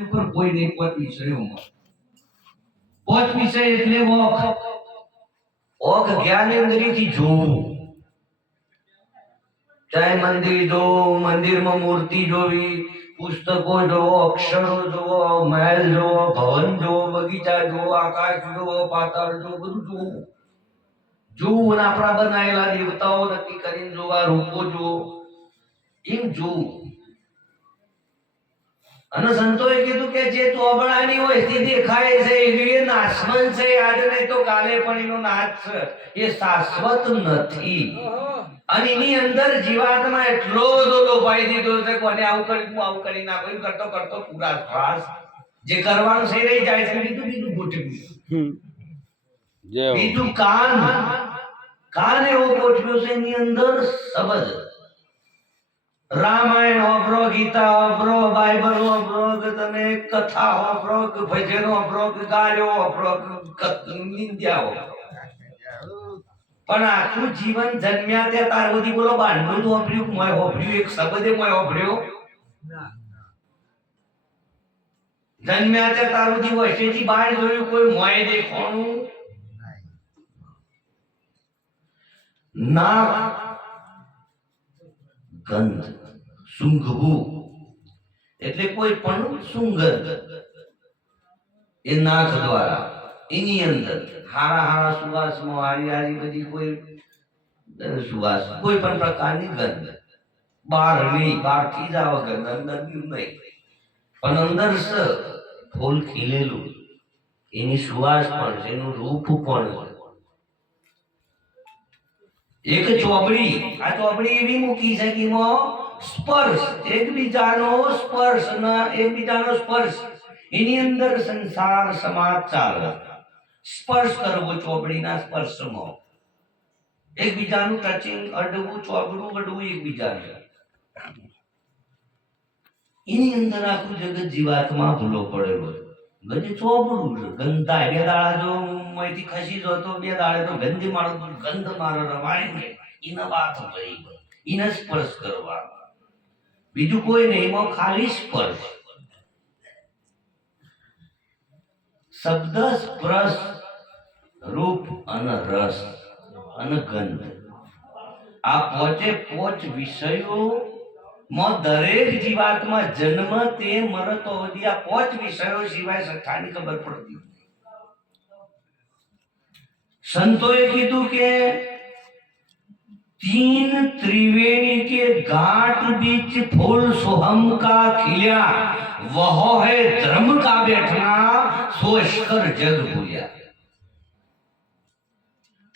ઉપર કોઈ નહીં પાંચ વિષયોમાં પાંચ વિષય એટલે ઓખ ઓખ જ્ઞાનેન્દ્રિયથી જોવું ચાહે મંદિર જોવું મંદિરમાં મૂર્તિ જોવી પુસ્તકો જોવો અક્ષરો જોવો મહેલ જોવો ભવન જોવો બગીચા જોવો આકાશ જોવો પાતાળ જોવો બધું જોવું જોવું અને આપણા બનાયેલા દેવતાઓ નક્કી કરીને જોવા રૂપો જોવો એમ જોવું અને સંતોએ કીધું કે જે ચોબડાની હોય તે દેખાય છે એ નાશવંત છે આજે નહીં તો કાલે પણ એનો નાશ છે એ શાશ્વત નથી અને એની અંદર જીવાત્મા એટલો બધો લોભાઈ દીધો છે કોને આવું કરી હું આવું કરી નાખું એમ કરતો કરતો પૂરા શ્વાસ જે કરવાનું છે રહી જાય છે બીજું બીજું ગોઠવ્યું બીજું કાન એવો ગોઠવ્યો છે એની અંદર શબ્દ રામાયણ હોબરો ગીતા હોબરો બાઇબલ હોબરો કે તમે કથા હોબરો કે ભજન હોબરો કે ગાયો હોબરો કે નિંદ્યા હોબરો પણ આખું જીવન જન્મ્યા ત્યાં તાર બધી બોલો બાંધું હોબર્યું મોય હોબર્યું એક શબ્દે મોય હોબર્યો જન્મ્યા ત્યાં તાર બધી વૈશેથી બહાર જોયું કોઈ મોય દેખવાનું ના ગંધ સુંઘવું એટલે કોઈ પણ સુંગંધ એ નાક દ્વારા એની અંદર હારા હારા સુવાસમાં હારી હારી બધી કોઈ સુવાસ કોઈ પણ પ્રકારની ગંધ બહારની બહારથી જ આવે ગંધ અંદરની નહીં પણ અંદર ફૂલ ખીલેલું એની સુવાસ પણ છે એનું રૂપ પણ છે એક ચોપડી આ ચોપડી એવી મૂકી છે કે સ્પર્શ એકબીજાનો સ્પર્શ ના એકબીજાનો સ્પર્શ એની અંદર સંસાર સમાજ ચાલે સ્પર્શ કરવો ચોપડીના સ્પર્શમાં એકબીજાનું ટચિંગ અડવું ચોપડું અડવું એકબીજાને એની અંદર આખું જગત જીવાત્મા ભૂલો પડેલો ગજે ચોપડું છે ગંધા બે દાડા જો મયથી ખસી જો તો બે દાડે તો ગંધી મારો ગંધ મારો રવાય ને એને વાત ભરી એને સ્પર્શ કરવા બીજું કોઈ નહીં એમાં ખાલી સ્પર્શ શબ્દ સ્પર્શ રૂપ અને રસ અને ગંધ આ પોચે પોચ વિષયો માં દરેક જીવાત્મા જન્મ તે મરતો સુધી આ પાંચ વિષયો સિવાય સઠ્ઠાની ખબર પડતી સંતોએ કીધું કે तीन त्रिवेणी के घाट बीच फूल सोहम का खिलिया वह है धर्म का बैठना सोचकर जग भूलिया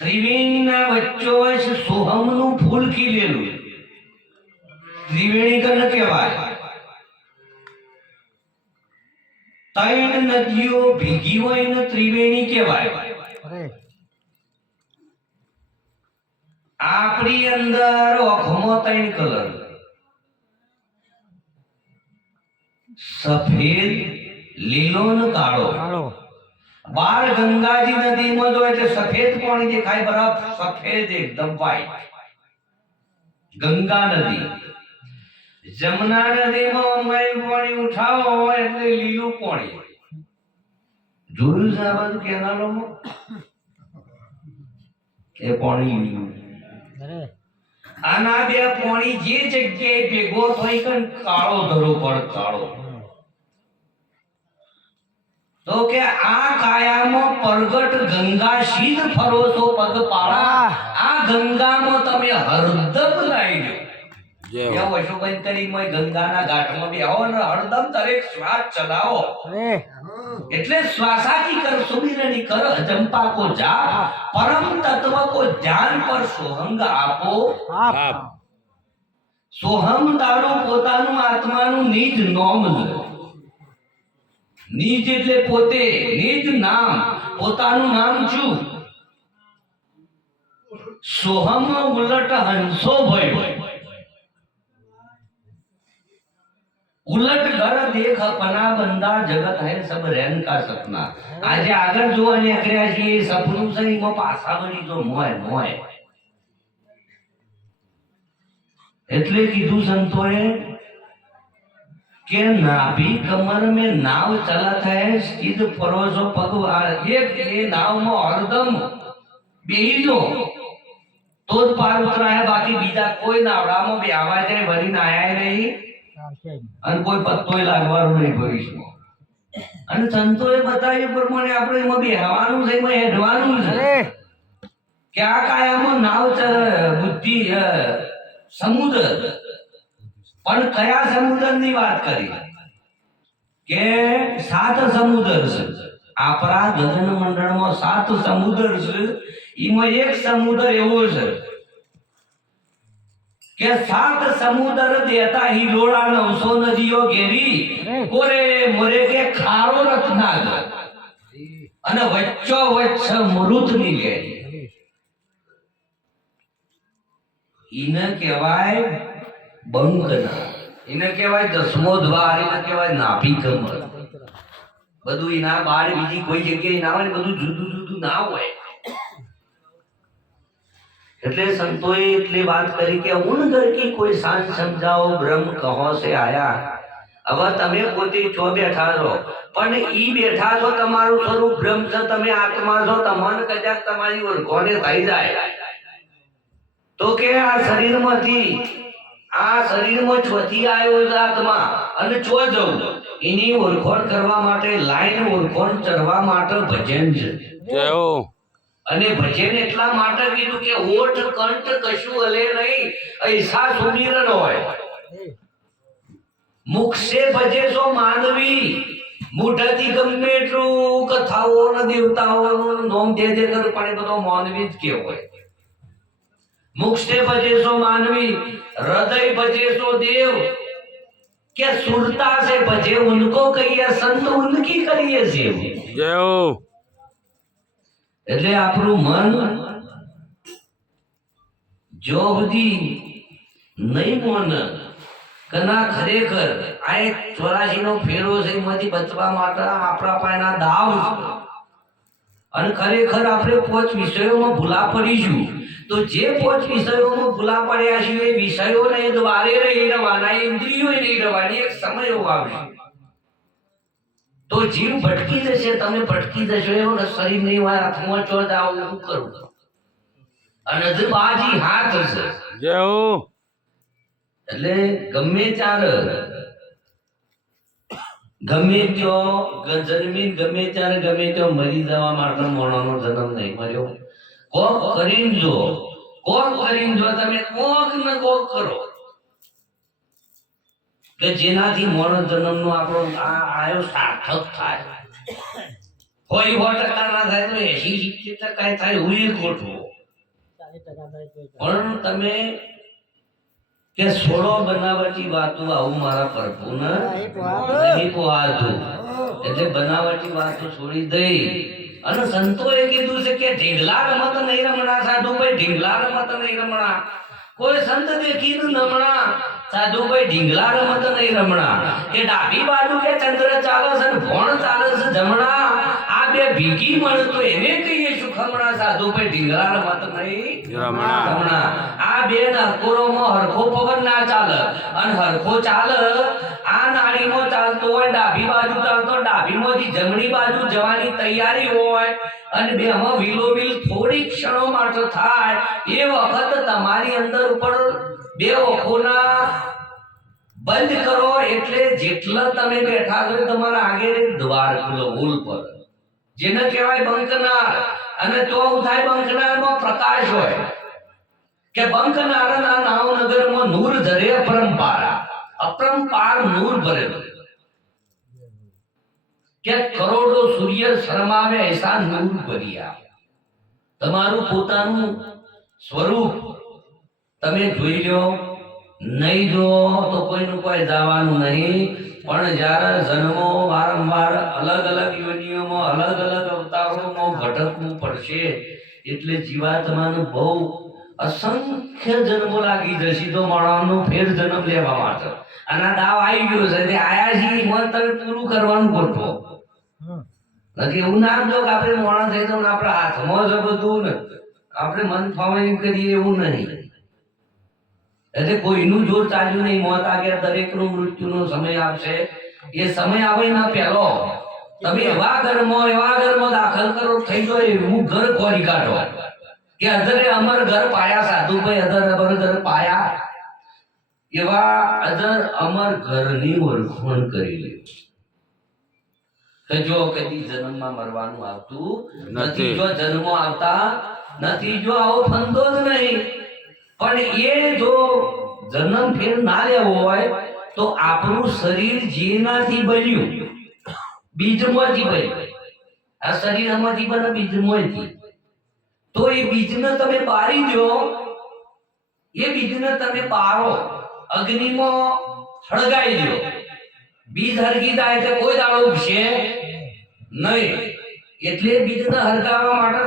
त्रिवेणी ना वच्चो सोहम નું ફૂલ ખીલેલું ત્રિવેણી કને કહેવાય ત્રણ નદીઓ ભેગી હોય ને ત્રિવેણી કહેવાય આપણી અંદર ઓખમાં ત્રણ કલર સફેદ લીલો ને કાળો બાર ગંગાજી નદીમાં જો એટલે સફેદ પાણી દેખાય બરફ સફેદ એકદમ વ્હાઈટ ગંગા નદી જમના નદીમાં મય પાણી ઉઠાવો હોય એટલે લીલું પાણી જોયું છે આ બધું કેનાલોમાં એ પાણી લીલું આના બે પાણી જે જગ્યાએ ભેગો થઈ કે કાળો ધરો પર કાળો તો કે આ કાયામાં પ્રગટ ગંગા શીલ ફરો છો પગપાળા આ ગંગામાં તમે હરદમ નાઈ જો યા વશોબન કરી મય ગંગાના ઘાટમાં બેહો ને હરદમ દરેક શ્વાસ ચલાવો એટલે श्वासाची कर सुमिरनी कर अजंपा को जा परम तत्व को ध्यान पर सोहंग आपो आप सोहम તારો પોતાનું આત્માનું નિજ નામ છે નિજ એટલે પોતે નિજ નામ પોતાનું નામ શું સોહમ ઉલટ હંસો ભયો उलट घर देख अपना बंदा जगत है सब रहन का सपना आज आगर जो નીકળ્યા છે સપનું છે એમાં પાછા વળી જો મોય મોય એટલે કીધું સંતોએ કે નાભી કમર में नाव चलत है सीध परोसो पग एक ये नाव में हरदम બેહીજો તો જ પાર ઉતરાય બાકી બીજા કોઈ નાવડામાં બેહવા જાય ભરીને આયા નહીં અને કોઈ પત્તોય લાગવાનો નહીં ભવિષ્યમાં અને સંતોએ બતાવ્યું પ્રમાણે આપણે એમાં બેહવાનું છે એમાં હેડવાનું છે કે આ કાયામાં નાવ બુદ્ધિ સમુદ્ર પણ કયા સમુદ્રની વાત કરી કે 7 સમુદ્ર છે આપણા ગગન મંડળમાં 7 સમુદ્ર છે એમાં એક સમુદ્ર એવો છે કે 7 સમુદ્ર દેતા હિલોળા 900 નદીઓ ઘેરી કોરે મોરે કે ખારો રત્નાગ અને વચ્ચો વચ્ચ મૃતની લે ઈને કહેવાય બંકના એને કહેવાય 10મો દ્વાર એને કહેવાય નાભી કમર બધું એના બાર બીજી કોઈ જગ્યાએ ના હોય બધું જુદું જુદું ના હોય એટલે સંતોએ એટલી વાત કરી કે ઉન ઘર કી કોઈ શાન સમજાઓ બ્રહ્મ કહો સે આયા હવે તમે પોતે છો બેઠા છો પણ ઈ બેઠા છો તમારું સ્વરૂપ બ્રહ્મ છે તમે આત્મા છો તમને કદાચ તમારી ઓળખોને થઈ જાય તો કે આ શરીરમાંથી આ શરીરમાં છોથી આવ્યો છે આત્મા અને છો જવું એની ઓળખોણ કરવા માટે લાઈન ઓળખોણ ચડવા માટે ભજન છે અને ભજન એટલા માટે કીધું કે ઓઠ કંઠ કશું હલે નહીં ऐसा સુમિરન હોય મુખ સે ભજે સો માનવી મુઠાથી ગમે એટલું કથાઓ ને દેવતાઓનું નામ દે કર પણ બધો માનવી જ કહેવાય मुख से भजे सो मानवी हृदय भजे सो देव क्या सुरता से भजे उनको कहिए संत उनकी करिए सेव जय हो એટલે આપણું મન જો સુધી નહીં મોન કના ખરેખર આ એક 84 નો ફેરો છે એમાંથી બચવા માટે આપણા પાયના દાવ અને ખરેખર આપણે 5 વિષયોમાં ભૂલા પડીશું તો જે 5 વિષયોમાં ભૂલા પડ્યા છે એ વિષયોને દ્વારે રહી રહેવાના ઇન્દ્રિયો નહીં રહેવાની એક સમય એવો આવશે તો જીવ ભટકી જશે તમે ભટકી જશો એવો શરીર નહીં હોય હાથમાં ચો જાવ શું કરું અને બાજી હાથ છે જય હો એટલે ગમે ત્યારે ગમે ત્યો જન્મી ગમે ત્યારે ગમે ત્યો મરી જવા માટે મોણોનો જન્મ નહીં મળ્યો કોક કરીને જો તમે કોક ને કોક કરો કે જેનાથી મોણો જન્મનો આપણો આયો સાર્થક થાય કોઈ 100% ના થાય તો 80-70% થાય હુંય ખોટું પણ તમે કે સોળો બનાવટી વાતો આવું મારા પ્રભુને નહીં પોહાતું એટલે બનાવટી વાતો છોડી દઈ અને સંતોએ કીધું છે કે ઢીંગલા રમત નહીં રમણા સાધુભાઈ ઢીંગલા રમત નહીં રમણા કોઈ સંત દેખીને નમણા સાધુભાઈ ઢીંગલા રમત નહીં રમણા કે ડાબી બાજુ કે ચંદ્ર ચાલે છે અને ભણ ચાલે છે જમણા આ બે ભીગી મણ તો એને કહીએ શું ખમણા સાધુભાઈ ઢીંગલા રમત નહીં રમણા આ બે નકોરોમાં હરખો પવન ના ચાલે અને હરખો ચાલે આ નાળીમાં ચાલતો હોય ડાબી બાજુ ચાલતો ડાબીમાંથી જમણી બાજુ જવાની તૈયારી હોય અને બેમાં વિલોવિલ થોડી ક્ષણો માટે થાય એ વખત તમારી અંદર ઉપર બે ઓખોના બંધ કરો એટલે જેટલા તમે બેઠા છો તમારા આગળ એક દ્વાર ખુલ્લો ઉલ પર જેને કહેવાય બંકનાર અને તો થાય બંકનારમાં પ્રકાશ હોય કે બંકનારના નાવનગરમાં નૂર ધરે अपरंपार नूर भरे क्या करोड़ों सूर्य शर्मावे ऐसा नूर भरिया તમારું પોતાનું સ્વરૂપ તમે જોઈ લો નહીં જો તો કોઈનું કોઈ જવાનું નહીં પણ જ્યારે જન્મો વારંવાર અલગ અલગ યોનિઓમાં અલગ અલગ અવતારોમાં ભટકવું પડશે એટલે જીવાત્માનું બહુ અસંખ્ય જન્મો લાગી જશે તો માણસનો ફેર જન્મ લેવા માટે અને દાવ આવી ગયો છે તે આયા છે મન તમે પૂરું કરવાનું કરતો નથી એવું ના જો કે આપણે માણસ થઈ તો આપણે હાથમાં જ બધું ને આપણે મન ફાવે કરીએ એવું નહીં એટલે કોઈનું જોર ચાલ્યું નહીં, મોત આગળ દરેકનું મૃત્યુનો સમય આવશે. એ સમય આવે ના પહેલો તમે એવા ઘરમાં દાખલ કરો થઈ જાય એવું ઘર ખોરી કાઢો કે અધરે અમર ઘર પાયા, સાધુભાઈ અધર અમર ઘર પાયા, એવા અધર અમર ઘરની ઓળખાણ કરી લે કે જો કદી જન્મમાં મરવાનું આવતું નથી, જો જન્મો આવતા નથી, જો આવો ફંદો જ નહીં. પણ એ જો જન્મ ફેર ના લેવો હોય તો આપણું શરીર જેનાથી બન્યું બીજમાંથી બન્યું. આ શરીર આમાંથી બને બીજમાંથી. તો એ બીજને તમે પારી દો, એ બીજને તમે પારો અગ્નિમાં સળગાઈ દો, બીજ હરગી જાય એટલે કોઈ દાડો ઉગશે નહીં. એટલે બીજને હરગાવવા માટે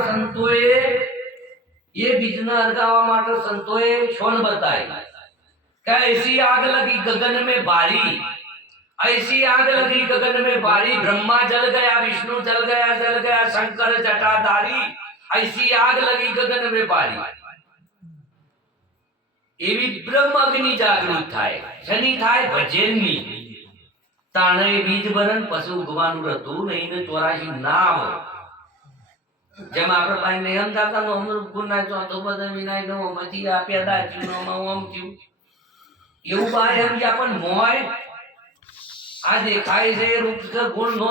સંતોએ શોણ બતાવી કે ऐसी आग लगी गगन में भारी, ऐसी आग लगी गगन में भारी, ब्रह्मा जल गया, विष्णु जल गया, शंकर जटाधारी, ऐसी आग लगी गगन में भारी. એવી બ્રહ્મ અગ્નિ જાગૃત થાય. શની થાય? ભજનની. તાણે બીજ બરન પશુ ઉગવાનું હતું નહીં ને 84 ના આવે. જેમ આપણે પાસે નિયમ દાતા નો અમર ગુના ચોથો બધા વિનાય નો મથી આપ્યા દાચી નો ઓમ થયું એવું બાર એમ કે આપણ મોય આ દેખાય છે રૂપ ગુણ નો